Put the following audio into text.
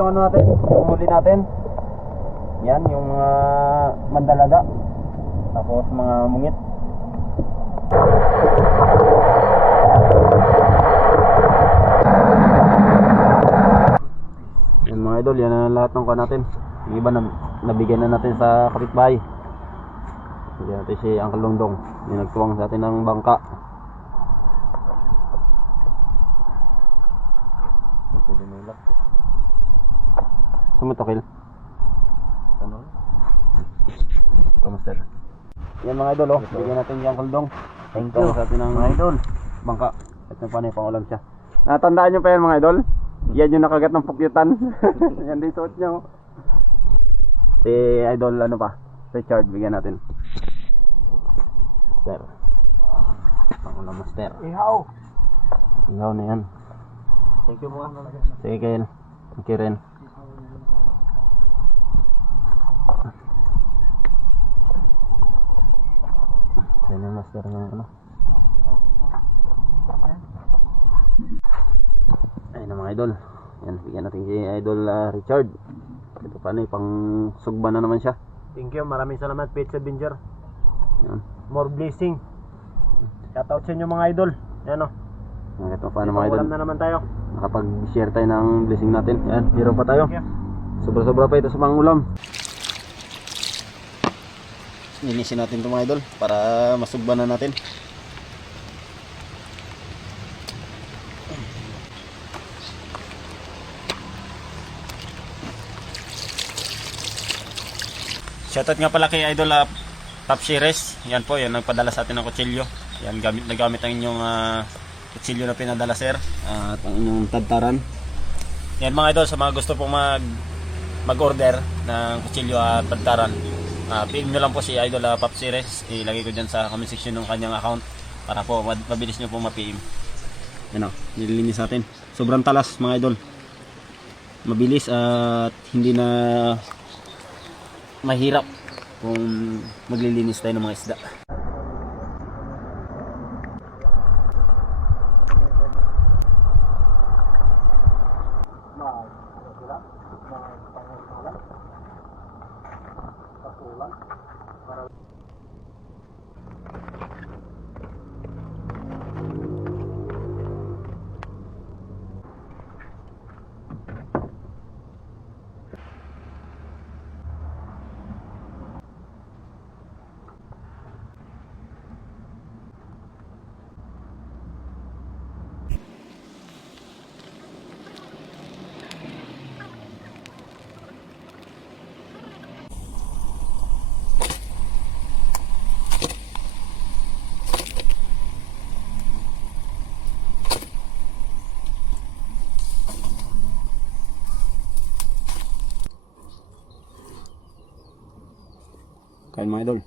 yung ano natin, yung huli natin. Yan, yung mga mandalaga. Tapos mga mungit. Yan mga idol, yan ang lahat ng kuha natin. Yung iba nabigyan na natin sa kapitbahay. Bigyan natin si Uncle Dongdong. Yung nagtuwang sa atin ng bangka. Sumutakil. Ano? Master. Yan mga idol, oh. Bigyan natin si Uncle Dong. Thank you sa atin ng mga idol. bangka. At nang panay pangulam siya. Natandaan nyo pa yan mga idol? Yan yung nakagat ng pukyutan. Yan din suot nyo. Si idol ano pa? Richard, bigyan natin. Master. Pangulam master. Ihaw. Ihaw na yan. Thank you mga. Sige Ken. Thank you rin. Yan ang master ng ano. Ayun na mga idol. Yan, bigyan natin si idol Richard. Ito pa na, pang sugba na naman siya. Thank you, maraming salamat Pizza Binger. Yan. More blessing. Shoutout sa inyo mga idol. Yan o. Ito pa na mga idol. Ulam na naman tayo. Nakapag-share tayo ng blessing natin. Yan, hero pa tayo. Sobra-sobra pa ito sa pangulam. Linisin natin ito mga idol para masugba na natin. Shoutout nga pala kay Idol Top Series. Yan po, yan nagpadala sa atin ng kutsilyo. Yan, gamit ang inyong kutsilyo na pinadala sir. At ang inyong tadtaran. Yan mga idol, sa mga gusto pong mag-order ng kutsilyo at tadtaran, PM nyo lang po si Idol Top Series. Ilagay ko dyan sa comment section ng kanyang account para po mabilis nyo po ma-PM. Yan o, nililinis natin. Sobrang talas mga idol. Mabilis at hindi na mahirap kung maglilinis tayo ng mga isda. Kain mga idol.